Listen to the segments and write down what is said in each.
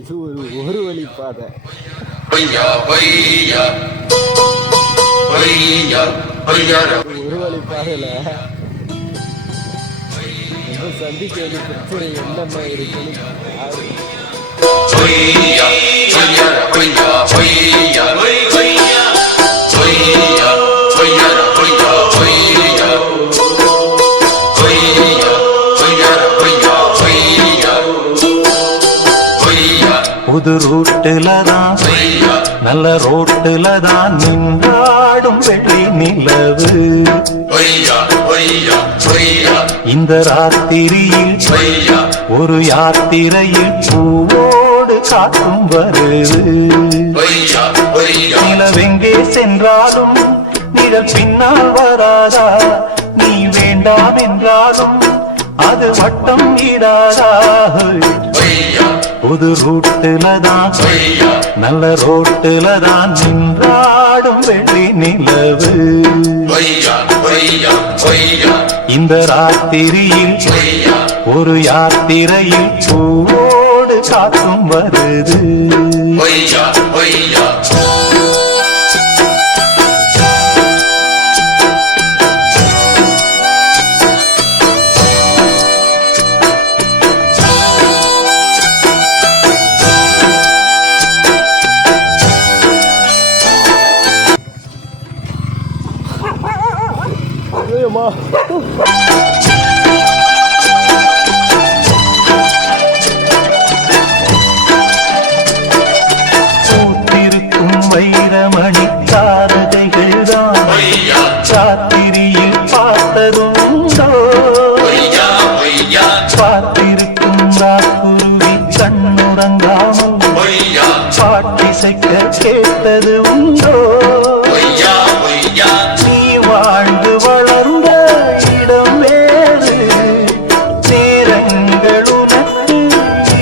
இது ஒரு வழி பாதை. ஒரு வழி பாதையில சந்திக்க வேண்டிய பிரச்சனை என்னென்ன இருக்குன்னு புது ரூட்டுல தான் நல்ல ரோட்டுல தான் நின்றாடும் வெள்ளி நிலவு. இந்த ராத்திரியில் ஒரு யாத்திரையில் பூவோடு காக்கும் வருது. நிலவெங்கே சென்றாலும் நிழல் பின்னால் வராதா? நீ வேண்டாம் என்றாலும் அது வட்டம் இடாதா? புது ரூட்டுல தான் நல்ல ரோட்டுல தான் நின்றாடும் வெள்ளி நிலவு. இந்த ராத்திரியில் ஒரு யாத்திரையில் பூவோடு காக்கும் வருது. பூத்திருக்கும் வைரமணி தாரகைகள் தான் ராத்திரியில் பார்த்ததுண்டோ? பார்த்திருக்கும் ராக்குருவி கண்ணுறங்காமல் பாட்டிசைக்க கேட்டது உண்டோ? நீ வாழ்ந்து வளர்ந்த இடம் வேறு, நேரங்கள் உனக்கு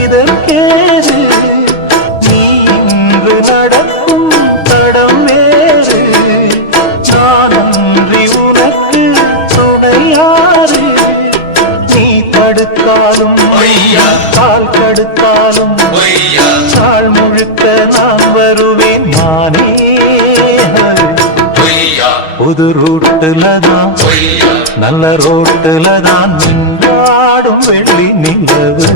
இதற்கேது. நீ இன்று நடக்கும் தடம் வேறு, நானன்றி உனக்கு துணையாறு. நீ தடுத்தாலும் கால் கடுத்தாலும் நாள் முழுக்க நான் வருவேன் நானே. புது ரூட்டுல தான் நல்ல ரோட்டுல தான் நின்றாடும் வெள்ளி நிலவு.